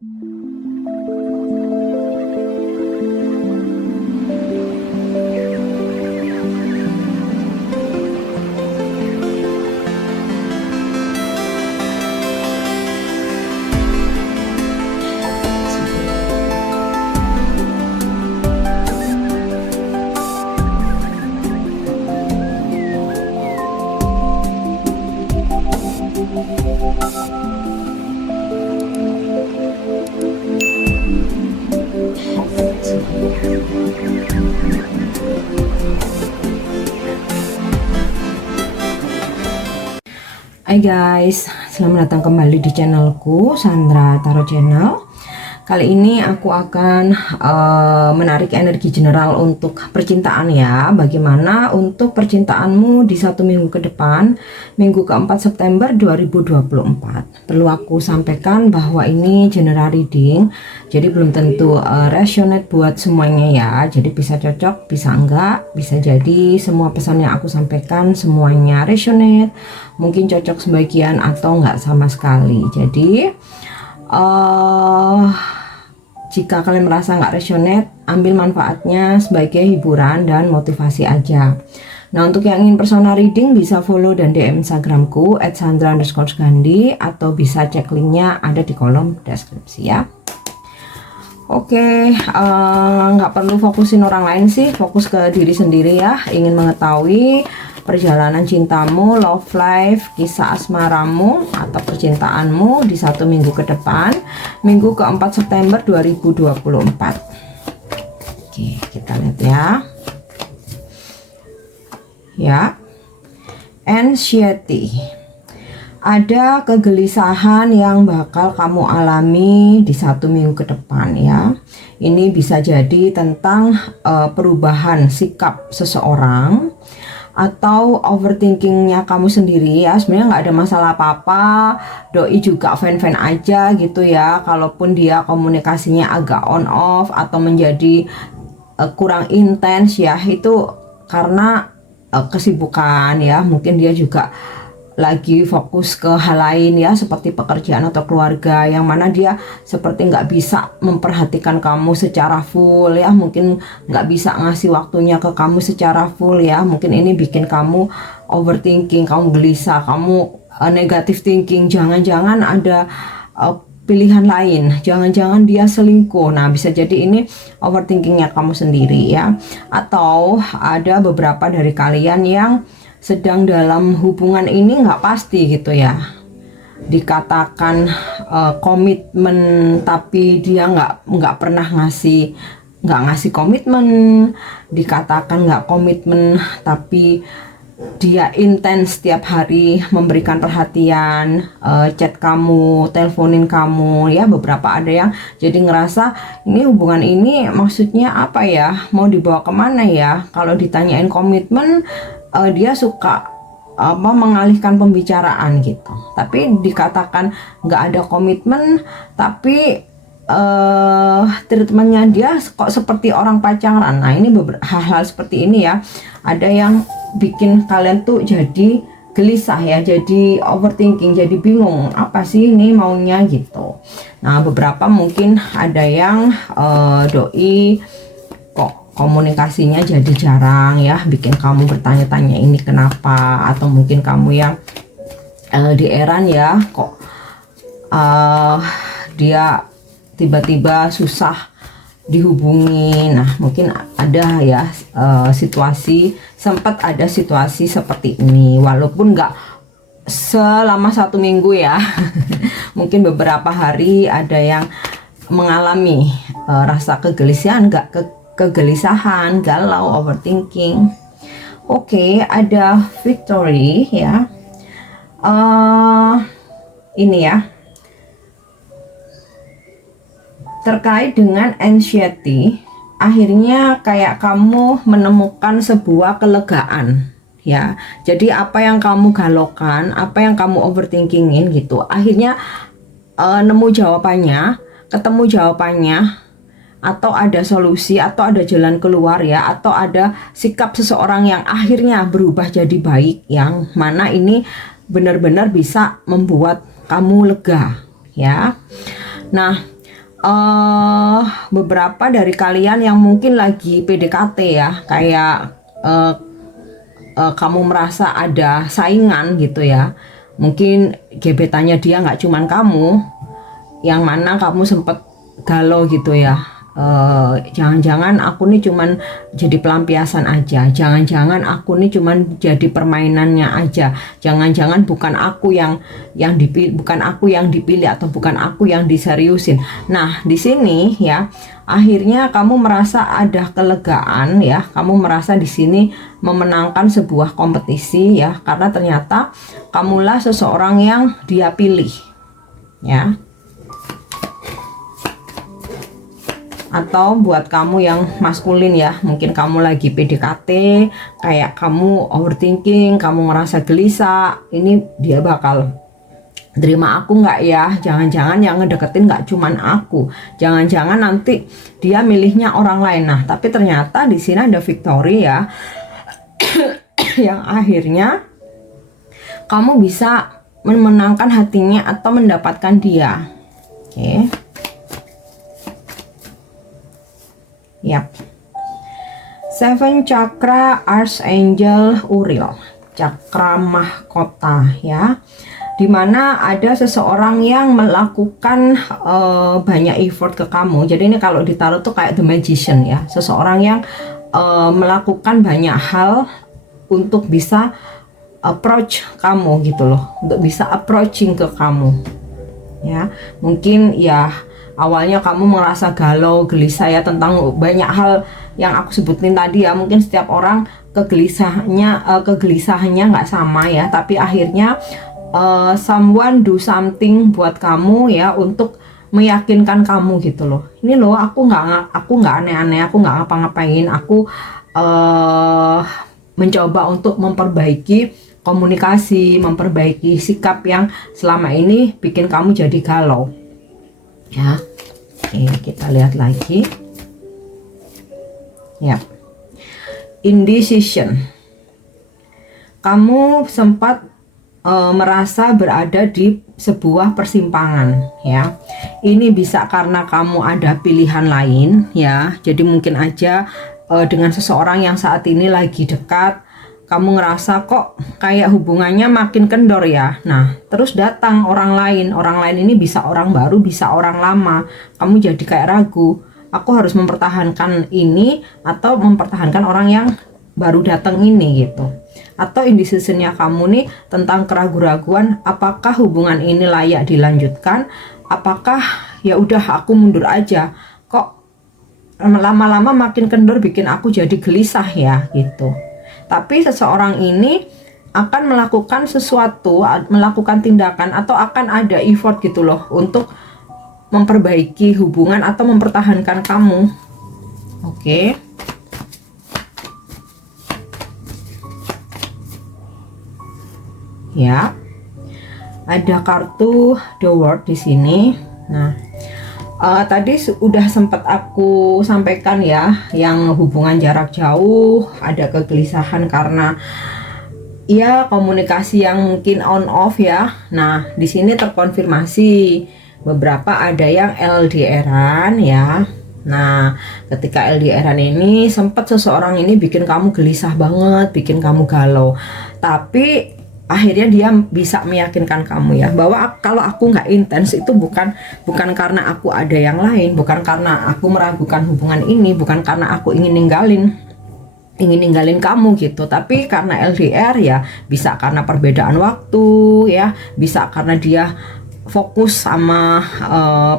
Hai guys, selamat datang kembali di channelku Sandra Tarot Channel. Kali ini aku akan menarik energi general untuk percintaan ya. Bagaimana untuk percintaanmu di 1 minggu ke depan, minggu keempat September 2024. Perlu aku sampaikan bahwa ini general reading, jadi belum tentu resonate buat semuanya ya. Jadi bisa cocok, bisa enggak, bisa jadi semua pesan yang aku sampaikan semuanya resonate, mungkin cocok sebagian atau enggak sama sekali. Jadi jika kalian merasa nggak resonate, ambil manfaatnya sebagai hiburan dan motivasi aja. Nah, untuk yang ingin personal reading bisa follow dan DM Instagramku @sandra_gandhi atau bisa cek linknya ada di kolom deskripsi ya. Oke, nggak perlu fokusin orang lain sih, fokus ke diri sendiri ya. Ingin mengetahui perjalanan cintamu, love life, kisah asmaramu atau percintaanmu di 1 minggu ke depan, minggu keempat September 2024. Oke, kita lihat ya. Ya, anxiety. Ada kegelisahan yang bakal kamu alami di 1 minggu ke depan ya. Ini bisa jadi tentang perubahan sikap seseorang atau overthinkingnya kamu sendiri ya. Sebenarnya nggak ada masalah apa-apa, doi juga fan-fan aja gitu ya. Kalaupun dia komunikasinya agak on off atau menjadi kurang intens ya, itu karena kesibukan ya. Mungkin dia juga lagi fokus ke hal lain ya, seperti pekerjaan atau keluarga, yang mana dia seperti nggak bisa memperhatikan kamu secara full ya. Mungkin nggak bisa ngasih waktunya ke kamu secara full ya. Mungkin ini bikin kamu overthinking, kamu gelisah, kamu negative thinking. Jangan-jangan ada pilihan lain, jangan-jangan dia selingkuh. Nah, bisa jadi ini overthinkingnya kamu sendiri ya. Atau ada beberapa dari kalian yang sedang dalam hubungan ini nggak pasti gitu ya. Dikatakan komitmen tapi dia nggak pernah nggak ngasih komitmen. Dikatakan nggak komitmen tapi dia intens setiap hari memberikan perhatian, chat kamu, teleponin kamu ya. Beberapa ada yang jadi ngerasa ini hubungan ini maksudnya apa ya, mau dibawa kemana ya. Kalau ditanyain komitmen, dia suka mengalihkan pembicaraan gitu. Tapi dikatakan nggak ada komitmen, tapi treatmentnya dia kok seperti orang pacaran. Nah, ini hal-hal seperti ini ya. Ada yang bikin kalian tuh jadi gelisah ya, jadi overthinking, jadi bingung apa sih ini maunya gitu. Nah, beberapa mungkin ada yang doi kok komunikasinya jadi jarang ya, bikin kamu bertanya-tanya ini kenapa. Atau mungkin kamu yang LDR-an ya, kok dia tiba-tiba susah dihubungi. Nah, mungkin ada ya sempat ada situasi seperti ini, walaupun nggak selama 1 minggu ya. Mungkin beberapa hari ada yang mengalami rasa kegelisahan, kegelisahan, galau, overthinking. Oke, ada victory ya. Ini ya, terkait dengan anxiety, akhirnya kayak kamu menemukan sebuah kelegaan ya. Jadi apa yang kamu galaukan, apa yang kamu overthinkingin gitu, akhirnya nemu jawabannya, ketemu jawabannya, atau ada solusi, atau ada jalan keluar ya, atau ada sikap seseorang yang akhirnya berubah jadi baik, yang mana ini benar-benar bisa membuat kamu lega ya. Nah, beberapa dari kalian yang mungkin lagi PDKT ya, kayak kamu merasa ada saingan gitu ya, mungkin gebetannya dia nggak cuman kamu, yang mana kamu sempet galau gitu ya. Jangan-jangan aku nih cuman jadi pelampiasan aja, jangan-jangan aku nih cuman jadi permainannya aja, jangan-jangan bukan aku yang dipilih, bukan aku yang dipilih, atau bukan aku yang diseriusin. Nah, di sini ya, akhirnya kamu merasa ada kelegaan ya, kamu merasa di sini memenangkan sebuah kompetisi ya, karena ternyata kamulah seseorang yang dia pilih ya. Atau buat kamu yang maskulin ya, mungkin kamu lagi PDKT, kayak kamu overthinking, kamu ngerasa gelisah, ini dia bakal terima aku nggak ya, jangan-jangan yang ngedeketin nggak cuman aku, jangan-jangan nanti dia milihnya orang lain. Nah, tapi ternyata di sini ada Victory ya, yang akhirnya kamu bisa memenangkan hatinya atau mendapatkan dia. Oke. Yap. Seven Chakra Archangel Uriel, cakra mahkota ya, dimana ada seseorang yang melakukan banyak effort ke kamu. Jadi ini kalau ditaruh tuh kayak the magician ya, seseorang yang melakukan banyak hal untuk bisa approach kamu gitu loh, untuk bisa approaching ke kamu ya. Mungkin ya awalnya kamu merasa galau, gelisah ya tentang banyak hal yang aku sebutin tadi ya. Mungkin setiap orang kegelisahannya nggak sama ya, tapi akhirnya someone do something buat kamu ya, untuk meyakinkan kamu gitu loh. Ini loh, aku nggak aneh-aneh, aku nggak ngapa-ngapain, aku mencoba untuk memperbaiki komunikasi, memperbaiki sikap yang selama ini bikin kamu jadi galau ya. Oke, kita lihat lagi ya. Indecision, kamu sempat merasa berada di sebuah persimpangan ya. Ini bisa karena kamu ada pilihan lain ya, jadi mungkin aja dengan seseorang yang saat ini lagi dekat, kamu ngerasa kok kayak hubungannya makin kendor ya. Nah, terus datang orang lain ini bisa orang baru, bisa orang lama. Kamu jadi kayak ragu, aku harus mempertahankan ini atau mempertahankan orang yang baru datang ini gitu. Atau indecisionnya kamu nih tentang keraguan-raguan, apakah hubungan ini layak dilanjutkan? Apakah ya udah aku mundur aja? Kok lama-lama makin kendor bikin aku jadi gelisah ya gitu. Tapi seseorang ini akan melakukan sesuatu, melakukan tindakan, atau akan ada effort gitu loh untuk memperbaiki hubungan atau mempertahankan kamu. Oke. Ya. Ada kartu The World di sini. Nah, tadi sudah sempat aku sampaikan ya, yang hubungan jarak jauh, ada kegelisahan karena ya komunikasi yang mungkin on off ya. Nah, di sini terkonfirmasi beberapa ada yang LDRan ya. Nah, ketika LDRan ini sempat seseorang ini bikin kamu gelisah banget, bikin kamu galau. Tapi akhirnya dia bisa meyakinkan kamu ya, bahwa kalau aku nggak intens itu bukan karena aku ada yang lain, bukan karena aku meragukan hubungan ini, bukan karena aku ingin ninggalin kamu gitu, tapi karena LDR ya, bisa karena perbedaan waktu ya, bisa karena dia fokus sama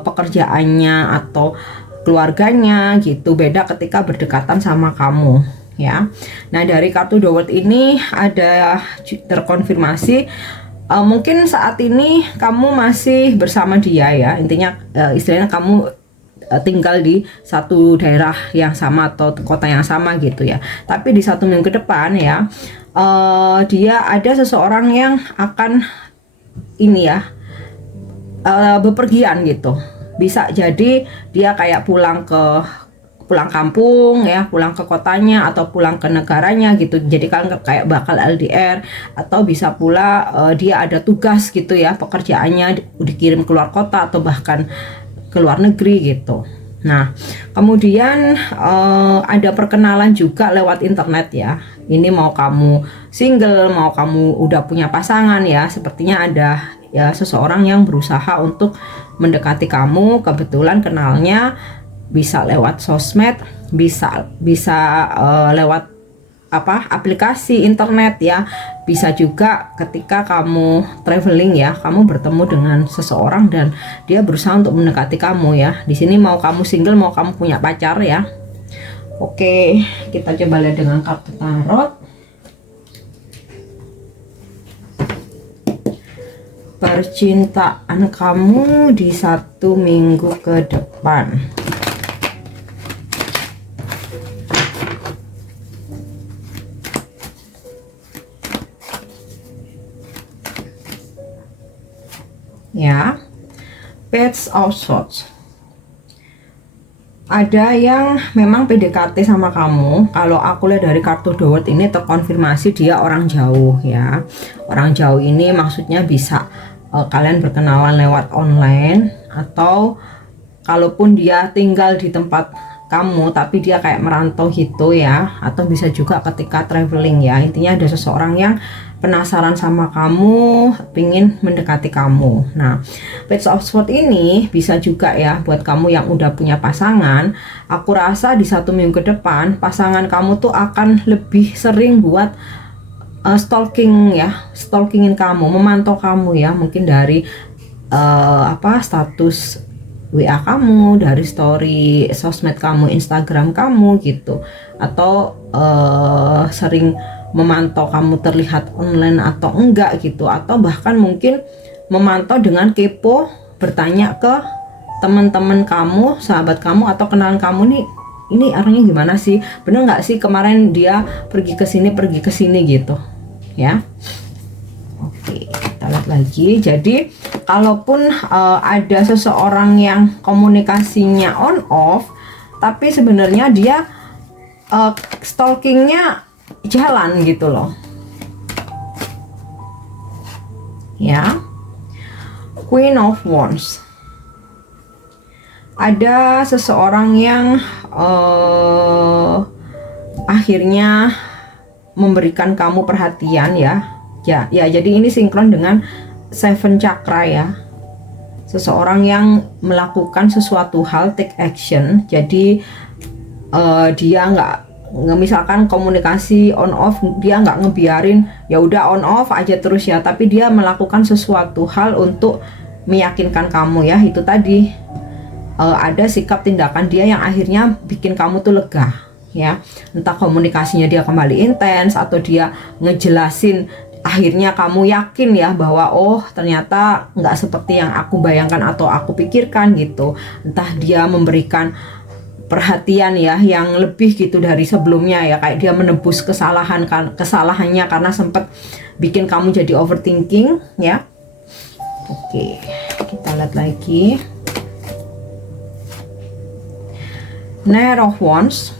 pekerjaannya atau keluarganya gitu, beda ketika berdekatan sama kamu ya. Nah, dari kartu The World ini ada terkonfirmasi mungkin saat ini kamu masih bersama dia ya, intinya istilahnya kamu tinggal di satu daerah yang sama atau kota yang sama gitu ya, tapi di 1 minggu ke depan ya, dia ada seseorang yang akan ini ya, bepergian gitu. Bisa jadi dia kayak pulang kampung ya, pulang ke kotanya atau pulang ke negaranya gitu. Jadi kan kayak bakal LDR, atau bisa pula dia ada tugas gitu ya, pekerjaannya dikirim keluar kota, atau bahkan ke luar negeri gitu. Nah, kemudian ada perkenalan juga lewat internet ya. Ini mau kamu single, mau kamu udah punya pasangan ya, sepertinya ada ya seseorang yang berusaha untuk mendekati kamu. Kebetulan kenalnya bisa lewat sosmed, bisa lewat aplikasi internet ya, bisa juga ketika kamu traveling ya, kamu bertemu dengan seseorang dan dia berusaha untuk mendekati kamu ya. Di sini mau kamu single, mau kamu punya pacar ya. Oke, kita coba lihat dengan kartu tarot. Percintaan kamu di 1 minggu ke depan. Ya, Page of Swords. Ada yang memang PDKT sama kamu. Kalau aku lihat dari kartu The World ini terkonfirmasi dia orang jauh ya. Orang jauh ini maksudnya bisa kalian berkenalan lewat online, atau kalaupun dia tinggal di tempat kamu tapi dia kayak merantau gitu ya, atau bisa juga ketika traveling ya. Intinya ada seseorang yang penasaran sama kamu, pingin mendekati kamu. Nah, Page of Swords ini bisa juga ya buat kamu yang udah punya pasangan. Aku rasa di 1 minggu ke depan pasangan kamu tuh akan lebih sering buat stalking ya, stalkingin kamu, memantau kamu ya, mungkin dari status WA kamu, dari story sosmed kamu, Instagram kamu gitu, atau sering memantau kamu terlihat online atau enggak gitu, atau bahkan mungkin memantau dengan kepo, bertanya ke teman-teman kamu, sahabat kamu atau kenalan kamu nih, ini orangnya gimana sih, bener nggak sih kemarin dia pergi ke sini gitu ya. Oke, kita lihat lagi. Jadi kalaupun ada seseorang yang komunikasinya on off, tapi sebenarnya dia stalkingnya jalan gitu loh ya. Queen of Wands. Ada seseorang yang akhirnya memberikan kamu perhatian ya. Jadi ini sinkron dengan Seven Chakra ya. Seseorang yang melakukan sesuatu hal, take action. Jadi dia nggak, misalkan komunikasi on off, dia nggak ngebiarin ya udah on off aja terus ya, tapi dia melakukan sesuatu hal untuk meyakinkan kamu ya. Itu tadi ada sikap tindakan dia yang akhirnya bikin kamu tuh lega ya. Entah komunikasinya dia kembali intens, atau dia ngejelasin, akhirnya kamu yakin ya bahwa oh ternyata nggak seperti yang aku bayangkan atau aku pikirkan gitu. Entah dia memberikan perhatian ya yang lebih gitu dari sebelumnya ya, kayak dia menebus kesalahannya karena sempat bikin kamu jadi overthinking ya. Oke, kita lihat lagi. Knight of Wands.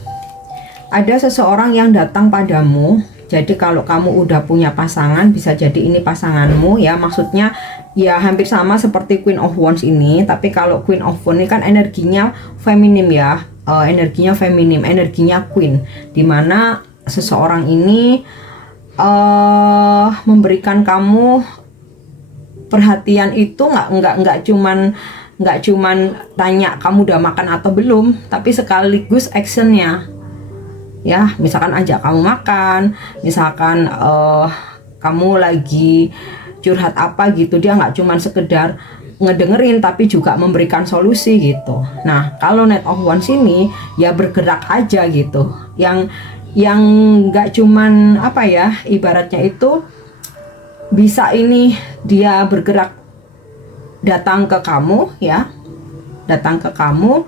Ada seseorang yang datang padamu. Jadi kalau kamu udah punya pasangan, bisa jadi ini pasanganmu ya. Maksudnya ya hampir sama seperti Queen of Wands ini, tapi kalau Queen of Wands ini kan energinya feminim ya. Energinya feminim, energinya queen, dimana seseorang ini memberikan kamu perhatian itu nggak cuman tanya kamu udah makan atau belum, tapi sekaligus actionnya ya. Misalkan ajak kamu makan, misalkan kamu lagi curhat apa gitu, dia nggak cuman sekedar ngedengerin tapi juga memberikan solusi gitu. Nah, kalau Knight of Wands ini ya bergerak aja gitu. Yang nggak cuman apa ya, ibaratnya itu bisa ini dia bergerak datang ke kamu ya. Datang ke kamu,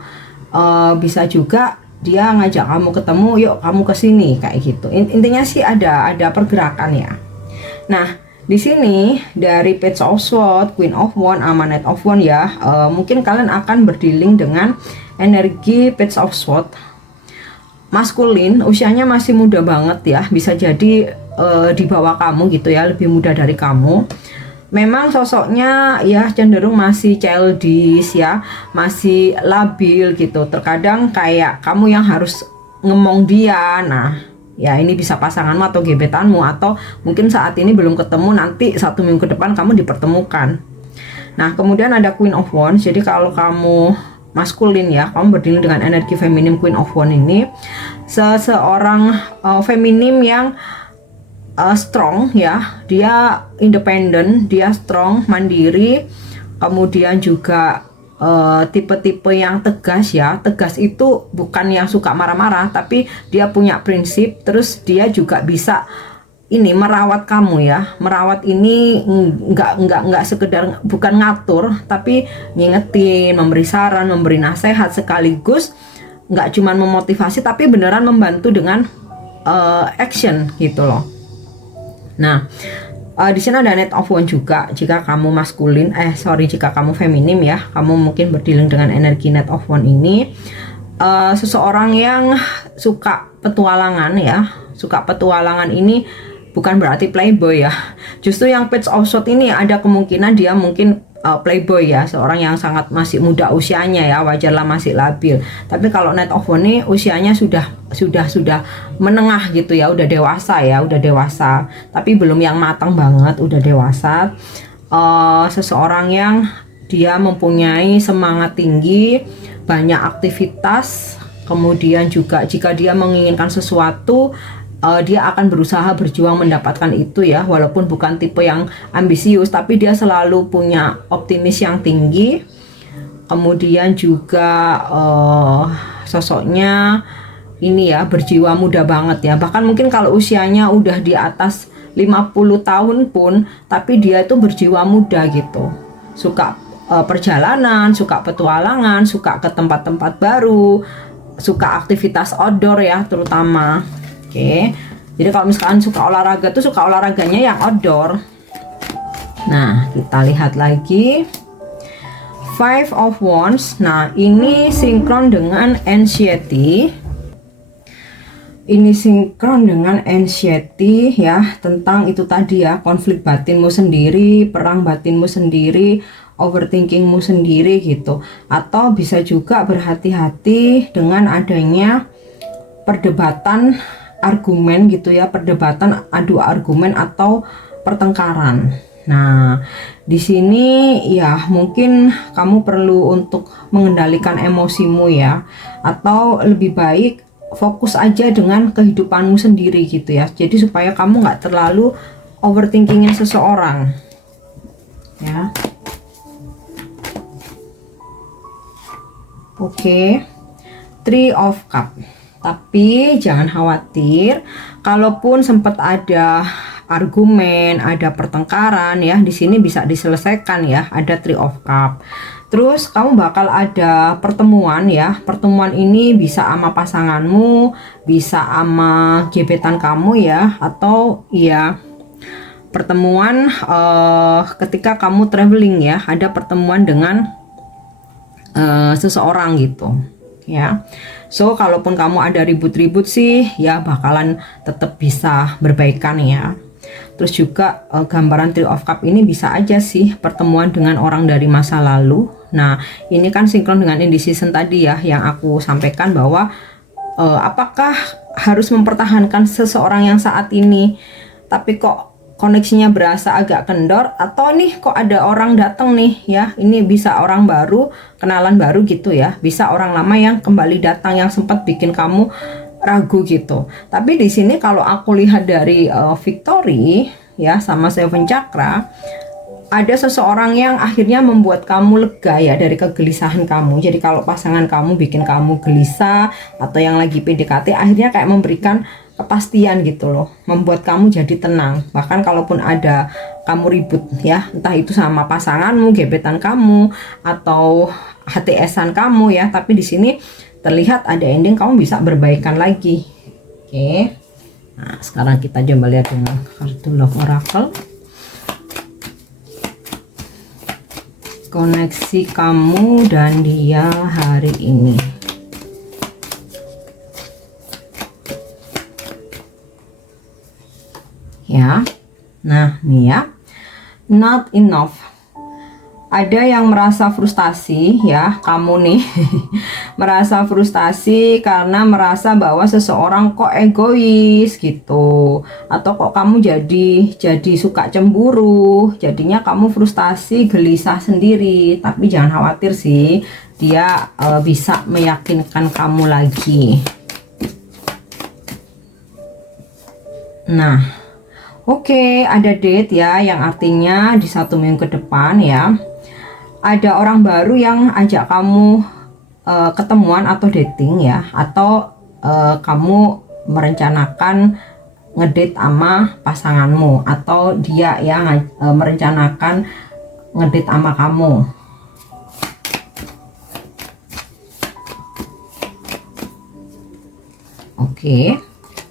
bisa juga dia ngajak kamu ketemu, yuk kamu kesini kayak gitu. Intinya sih ada pergerakan ya. Nah, di sini dari Page of Swords, Queen of Wands, sama Knight of Wands ya, mungkin kalian akan berdealing dengan energi Page of Swords maskulin, usianya masih muda banget ya, bisa jadi di bawah kamu gitu ya, lebih muda dari kamu. memang sosoknya ya cenderung masih childish ya, masih labil gitu. Terkadang kayak kamu yang harus ngemong dia. Nah, ya ini bisa pasanganmu atau gebetanmu, atau mungkin saat ini belum ketemu, nanti 1 minggu ke depan kamu dipertemukan. Nah, kemudian ada Queen of Wands. Jadi kalau kamu maskulin ya, kamu berdiri dengan energi feminim Queen of Wands ini, seseorang feminim yang strong ya, dia independen, dia strong, mandiri, kemudian juga tipe-tipe yang tegas ya. Tegas itu bukan yang suka marah-marah, tapi dia punya prinsip. Terus dia juga bisa ini merawat kamu ya. Merawat ini nggak sekedar, bukan ngatur, tapi ngingetin, memberi saran, memberi nasihat, sekaligus nggak cuma memotivasi, tapi beneran membantu dengan action gitu loh. Nah, di sini ada Knight of Wands juga. Jika kamu maskulin, jika kamu feminim ya, kamu mungkin berdealing dengan energi Knight of Wands ini. Seseorang yang suka petualangan ya, suka petualangan ini bukan berarti playboy ya. Justru yang Page of Swords ini ada kemungkinan dia mungkin playboy ya, seorang yang sangat masih muda usianya ya, wajarlah masih labil. Tapi kalau Knight of Wands ini usianya sudah menengah gitu ya, udah dewasa ya, udah dewasa. Tapi belum yang matang banget, udah dewasa. Seseorang yang dia mempunyai semangat tinggi, banyak aktivitas, kemudian juga jika dia menginginkan sesuatu, dia akan berusaha berjuang mendapatkan itu ya, walaupun bukan tipe yang ambisius, tapi dia selalu punya optimis yang tinggi. Kemudian juga sosoknya ini ya, berjiwa muda banget ya, bahkan mungkin kalau usianya udah di atas 50 tahun pun, tapi dia itu berjiwa muda gitu, suka perjalanan, suka petualangan, suka ke tempat-tempat baru, suka aktivitas outdoor ya terutama. Oke, jadi kalau misalkan suka olahraga tuh suka olahraganya yang outdoor. Nah, kita lihat lagi Five of Wands. Nah, ini sinkron dengan anxiety. Ini sinkron dengan anxiety ya, tentang itu tadi ya, konflik batinmu sendiri, perang batinmu sendiri, overthinkingmu sendiri gitu. Atau bisa juga berhati-hati dengan adanya perdebatan argumen gitu ya, perdebatan adu argumen atau pertengkaran. Nah, di sini ya mungkin kamu perlu untuk mengendalikan emosimu ya, atau lebih baik fokus aja dengan kehidupanmu sendiri gitu ya. Jadi supaya kamu nggak terlalu overthinkingin seseorang ya. Oke, Three of Cups. Tapi jangan khawatir, kalaupun sempat ada argumen, ada pertengkaran ya, di sini bisa diselesaikan ya, ada Three of Cups. Terus kamu bakal ada pertemuan ya. Pertemuan ini bisa sama pasanganmu, bisa sama gebetan kamu ya, atau ya pertemuan ketika kamu traveling ya, ada pertemuan dengan seseorang gitu ya. So kalaupun kamu ada ribut-ribut sih ya bakalan tetap bisa berbaikan ya. Terus juga gambaran Three of Cups ini bisa aja sih pertemuan dengan orang dari masa lalu. Nah, ini kan sinkron dengan indecision tadi ya, yang aku sampaikan bahwa apakah harus mempertahankan seseorang yang saat ini tapi kok koneksinya berasa agak kendor, atau nih kok ada orang datang nih ya, ini bisa orang baru, kenalan baru gitu ya, bisa orang lama yang kembali datang yang sempat bikin kamu ragu gitu. Tapi di sini kalau aku lihat dari Victory ya sama Seven Chakra, ada seseorang yang akhirnya membuat kamu lega ya dari kegelisahan kamu. Jadi kalau pasangan kamu bikin kamu gelisah, atau yang lagi PDKT, akhirnya kayak memberikan kepastian gitu loh, membuat kamu jadi tenang. Bahkan kalaupun ada kamu ribut ya, entah itu sama pasanganmu, gebetan kamu, atau HTS-an kamu ya, tapi di sini terlihat ada ending, kamu bisa berbaikan lagi. Oke. Nah, sekarang kita coba lihat dengan kartu Love Oracle. Koneksi kamu dan dia hari ini. Ya. Nah, nih ya. not enough. Ada yang merasa frustasi ya, kamu nih merasa frustasi karena merasa bahwa seseorang kok egois gitu, atau kok kamu jadi suka cemburu, jadinya kamu frustasi, gelisah sendiri. Tapi jangan khawatir sih, dia bisa meyakinkan kamu lagi. Nah, oke, ada date ya, yang artinya di 1 minggu ke depan ya, ada orang baru yang ajak kamu ketemuan atau dating ya, atau kamu merencanakan ngedate sama pasanganmu, atau dia yang merencanakan ngedate sama kamu. Oke,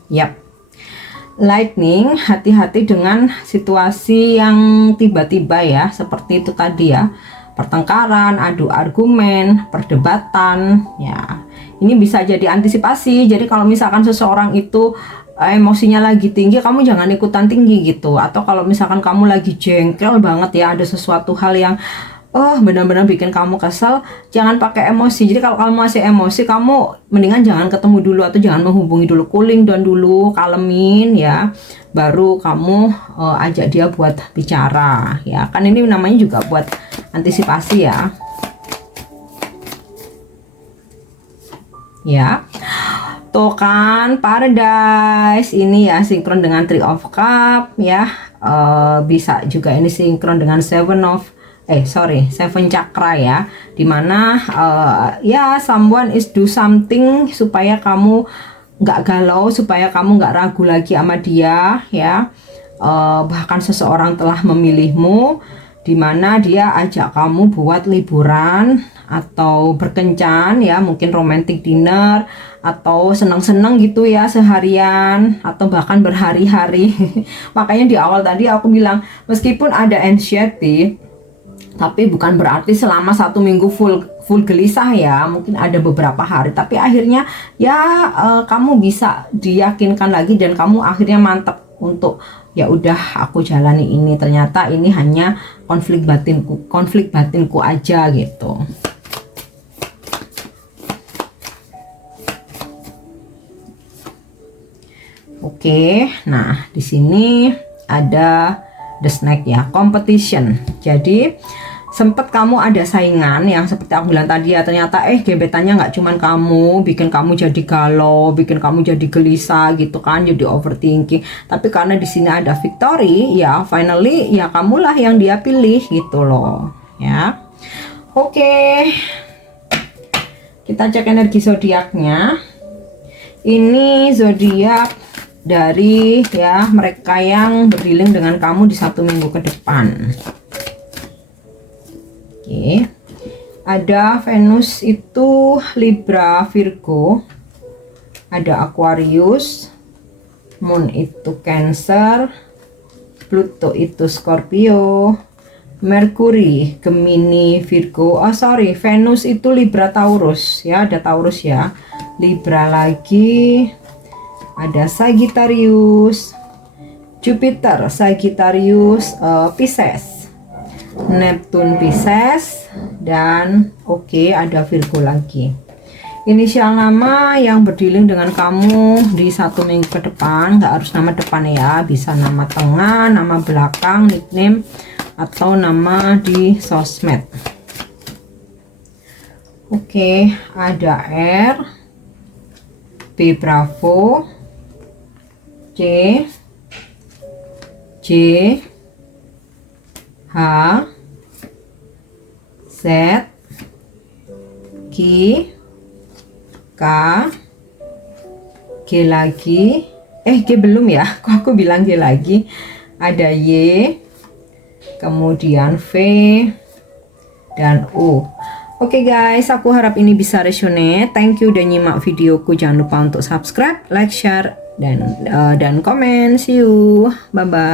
yap. Lightning, hati-hati dengan situasi yang tiba-tiba ya, seperti itu tadi ya, pertengkaran, adu argumen, perdebatan ya. Ini bisa jadi antisipasi. Jadi kalau misalkan seseorang itu emosinya lagi tinggi, kamu jangan ikutan tinggi gitu. Atau kalau misalkan kamu lagi jengkel banget ya, ada sesuatu hal yang benar-benar bikin kamu kesel, jangan pakai emosi. Jadi kalau kamu masih emosi, kamu mendingan jangan ketemu dulu atau jangan menghubungi dulu, cooling down dulu, kalemin ya, baru kamu ajak dia buat bicara ya. Kan ini namanya juga buat antisipasi ya. Ya. Tuh kan, Paradise ini ya sinkron dengan Three of Cup ya. Bisa juga ini sinkron dengan Seven Chakra ya, dimana ya someone is do something supaya kamu nggak galau, supaya kamu nggak ragu lagi sama dia ya. Bahkan seseorang telah memilihmu, dimana dia ajak kamu buat liburan atau berkencan ya, mungkin romantic dinner atau senang-senang gitu ya seharian atau bahkan berhari-hari. Makanya di awal tadi aku bilang, meskipun ada anxiety, tapi bukan berarti selama 1 minggu full gelisah ya, mungkin ada beberapa hari, tapi akhirnya ya kamu bisa diyakinkan lagi dan kamu akhirnya mantap untuk ya udah aku jalani ini, ternyata ini hanya konflik batinku aja gitu. Oke, nah di sini ada the snake ya, competition. Jadi sempet kamu ada saingan yang seperti aku bilang tadi ya, ternyata gebetannya nggak cuman kamu, bikin kamu jadi galau, bikin kamu jadi gelisah gitu kan, jadi overthinking. Tapi karena di sini ada victory ya, finally ya kamulah yang dia pilih gitu loh ya. Oke, kita cek energi zodiaknya. Ini zodiak dari ya mereka yang berdealing dengan kamu di 1 minggu ke depan. Oke, ada Venus itu Libra Virgo, ada Aquarius, Moon itu Cancer, Pluto itu Scorpio, Mercury Gemini Virgo, Venus itu Libra Taurus ya, ada Taurus ya, Libra lagi, ada Sagittarius, Jupiter Sagittarius, Pisces, Neptune Pisces, dan ada Virgo lagi. Inisial nama yang berdealing dengan kamu di 1 minggu ke depan, nggak harus nama depan ya, bisa nama tengah, nama belakang, nickname, atau nama di sosmed. Ada R, B Bravo, C, J, H, Z, Q, K, G lagi, G belum ya, kok aku bilang G lagi, ada Y, kemudian V, dan U. Oke guys, aku harap ini bisa resonate. Thank you udah nyimak videoku. Jangan lupa untuk subscribe, like, share, dan komen. See you, bye bye.